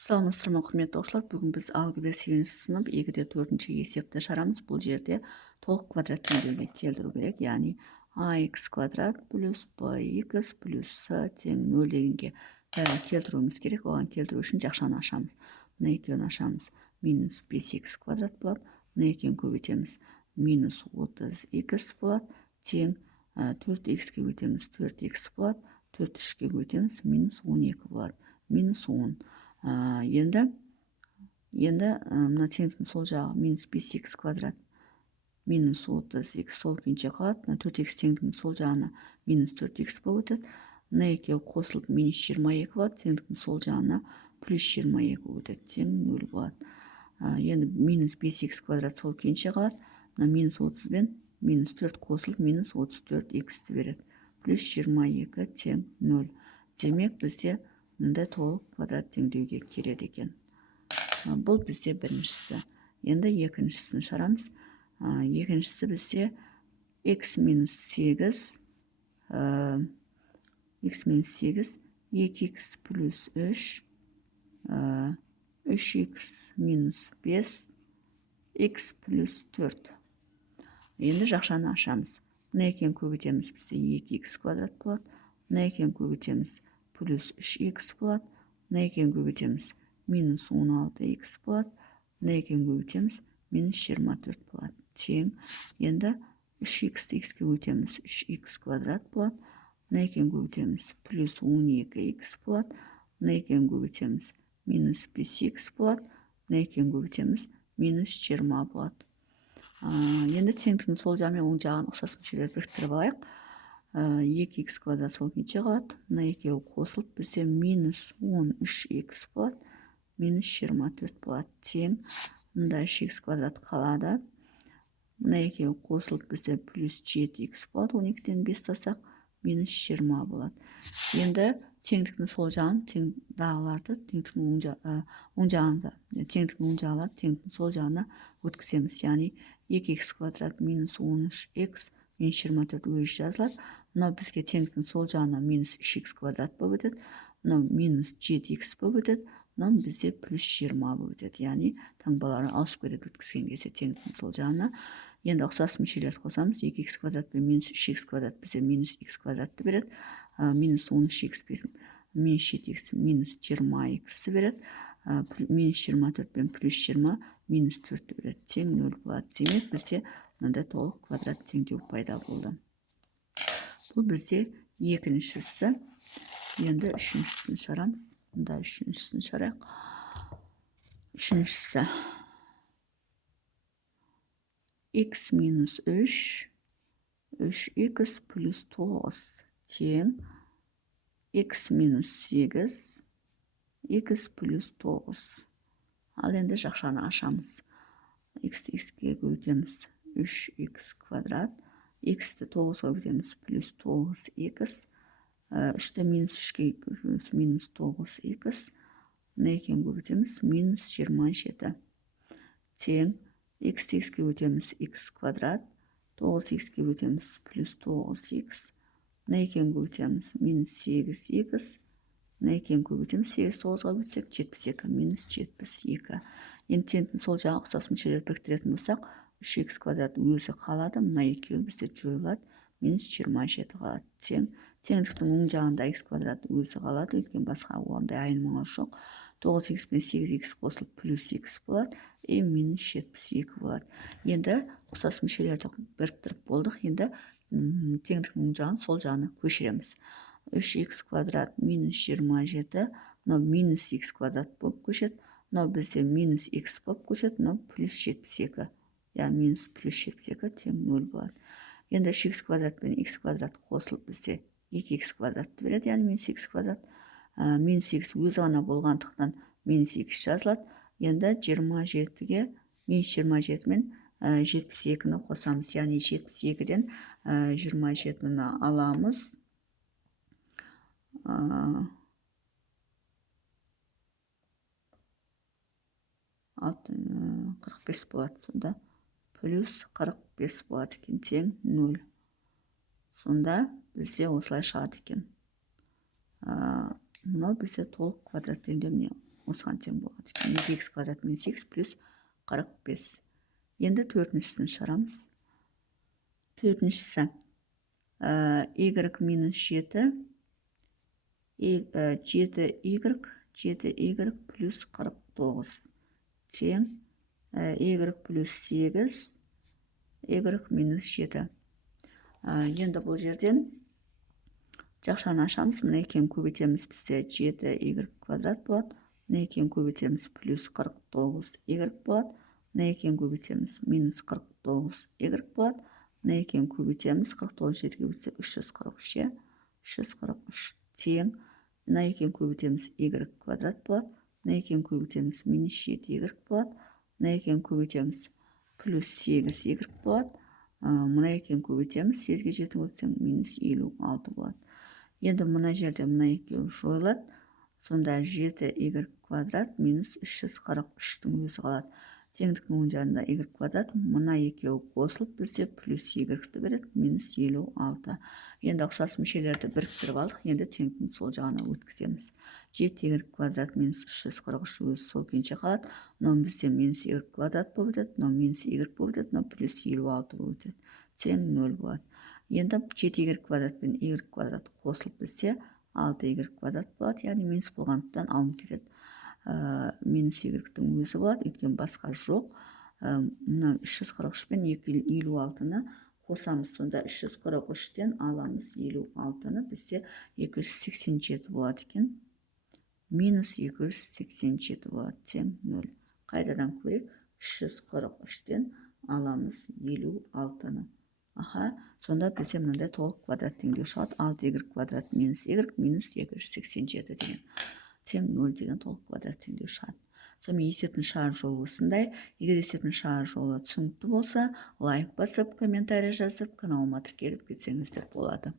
Саламатсыздар ма құрметті оқушылар, бүгін біз алгебра 8-ші сынып 2-де 4-ші есепті шығарамыз. Бұл жерде толық квадрат теңдеуге келтіру керек, яғни ax квадрат плюс bx плюс c тең 0 дегенге келтіруіміз керек. Оған келтіру үшін жақшаны ашамыз. Мына екеуін ашамыз. Минус 5x квадрат болады. Мына екеуін көбейтеміз. Минус 30x болады. Тең 4x-ке өтеміз. 4x болады. 4-3-ке өтеміз. Минус 12 болады. Минус 10. Енді мына теңдіктің сол жағы минус 5x квадрат минус 30x сол күйінше қалады. Мына 4x теңдігінің сол жағына минус 4x болып өтеді. Мына екеуі қосылып минус 22 болады. Теңдіктің сол жағына плюс 22 өтеді. Тең 0 болады. Енді минус 5x квадрат сол күйінше қалады. Мына минус 30 бен минус 4 қосылып минус 34x береді. Плюс 22 тең 0. Демек бізде мында толық квадрат теңдеуге келеді екен. Бұл бізде біріншісі. Енді екіншісін шығарамыз. Екіншісі бізде x минус 8 2x плюс 3 3x минус 5 x плюс 4. Енді жақшаны ашамыз. Мына екеуін көбейтеміз, бізде 2x квадрат болады. Мына екеуін көбейтеміз, плюс 3x болады. Мына екеуін көбейтеміз, минус 16x болады. Мына екеуін көбейтеміз, минус 24 болады. Тең. Енді 3x-ті x-ке өтеміз, 3x квадрат болады. Мына екеуін көбейтеміз, плюс 12x болады. Мына екеуін көбейтеміз, минус 5x болады. Мына екеуін көбейтеміз, минус 20 болады. Енді теңдіктің сол жағы мен оң жағын ұқсас мөлшерлерді біріктіріп алайық. 2x квадрат сол күйінше қалады. Мына екеуі қосылып бізде минус 13x болады. Минус 24 болады. Тең. Мында 3x квадрат қалады. Мына екеуі қосылып бізде плюс 7x болады. 12-ден 5 тастақ минус 20 болады. Енді теңдіктің сол жағын, теңдағыларды теңдіктің оң жағаларды теңдіктің сол жағына өткіземіз. Яғни 2x квадрат минус 13x минус 24 өзі жазылады. Мынау бізге теңдіктің сол жағына минус 3x квадрат болып өтеді. Мынау минус 7x болып өтеді. Мынау бізде плюс 20 болып өтеді. Яғни таңбалары ауысып кетеді өткізген кезде теңдіктің сол жағына. Енді ұқсас мүшелерді қосамыз. 2x квадрат пен минус 3x квадрат бізде минус x квадратты береді. Минус 13x пен минус 7x минус 20x береді. Минус 24 пен плюс 20 минус 4 береді. Тең 0 болады. Демек бізде мынандай толық квадрат теңдеу пайда болды. Бұл бізде екіншісі. Енді үшіншісін шығарамыз. Мында үшіншісін шығарайық. Үшіншісі x минус 3 3x плюс 9 тең x минус 8 x плюс 9. Ал енді жақшаны ашамыз. x-ке көбейтеміз 3x квадрат. X-ті 9-ға көбейтеміз плюс 9x. 3-ті минус 3-ке көбейтеміз минус 9x. Мына екеуін көбейтеміз минус 27. Тең. X-ті x-ке өтеміз x квадрат. 9x-ке өтеміз плюс 9x. Мына екеуін көбейтеміз минус 8x. Мына екеуін көбейтеміз 8 9-ға бөлсек 72 минус 72. Енді теңдіктің сол жағы ұқсас мүшелерді біріктіретін болсақ, 3x квадрат өзі қалады. Мына екеуі бізде жойылады. Минус 27 қалады. Тең. Теңдіктің оң жағында x квадрат өзі қалады. Өйткені басқа ондай айнымалар жоқ. 9x пен 8x қосылып плюс x болады. Минус 72 болады. Енді ұқсас мүшелерді біріктіріп болдық. Енді теңдіктің оң жағын сол жағына көшіреміз. 3x квадрат минус 27. Мынау минус x квадрат болып көшеді. Мынау бізде минус x болып көшеді. Мынау плюс 72. Яғни минус плюс 72 тең 0 болады. Енді 3x квадрат пен x квадрат қосылып бізде 2x квадратты береді. Яғни минус x квадрат. Минус x өзі ғана болғандықтан минус x жазылады. Енді 27-ге минус 27 мен 72-ні қосамыз. Яғни 72-ден 27-ні аламыз. 45 болады сонда. Плюс 45 болады екен. Тең 0. Сонда бізде осылай шығады екен. Мынау бізде толық квадрат теңдеу. осыған тең болады екен. 2х квадрат минус х плюс 45. Енді төртіншісін шығарамыз. Төртіншісі y минус 7, 7y плюс 49 тең y плюс 8, y минус 7. Енді бұл жерден жақшаны ашамыз. Мына екеуін көбейтеміз, бізде 7y квадрат болады. Мына екеуін көбейтеміз, плюс 49y болады. Мына екеуін көбейтеміз, минус 49y болады. Мына екеуін көбейтеміз, 49 7-ге көбейтсек 343, 343 тең. Мына екеуін көбейтеміз, y квадрат болады. Мына екеуін көбейтеміз, минус 7y болады. Мына екеуін көбейтеміз, плюс 8y болады. Мына екеуін көбейтеміз, 8-ге 7 көбейтсең, минус 56 болады. Енді мына жерде мына екеуі жойылады. Сонда 7y квадрат минус 343-тің өзі қалады. Теңдіктің оң жағында y квадрат, мына екеуі қосылып бізде плюс y-ті береді, минус 56. Енді ұқсас мүшелерді біріктіріп алдық. Енді теңдіктің сол жағына өткіземіз. 7y квадрат минус 343 өзі сол күйінше қалады. Мынау бізде минус y квадрат болып өтеді, мынау минус y болып өтеді, мынау плюс 56 болып өтеді. Тең 0 болады. Енді 7y квадрат пен y квадрат қосылып бізде 6y квадрат болады. Яғни минус болғандықтан алынып кетеді. Минус y-тің өзі болады, өйткені басқа жоқ. Мына 343 пен 256-ны қосамыз. Сонда 343-тен аламыз 56-ны, бізде 287 болады екен. Минус 287 болады, тең 0. Қайдадан көрейік? 343-тен аламыз 56-ны. Сонда бізде мынандай толық квадрат теңдеу шығады. 6y квадрат минус y минус 287 деген. Тең 0 деген толық квадрат теңдеу шығады. Сонымен есептің шығар жолы осындай. Егер есептің шығар жолы түсінікті болса, лайк басып, комментарий жазып, каналыма тіркеліп кетсеңіздер болады.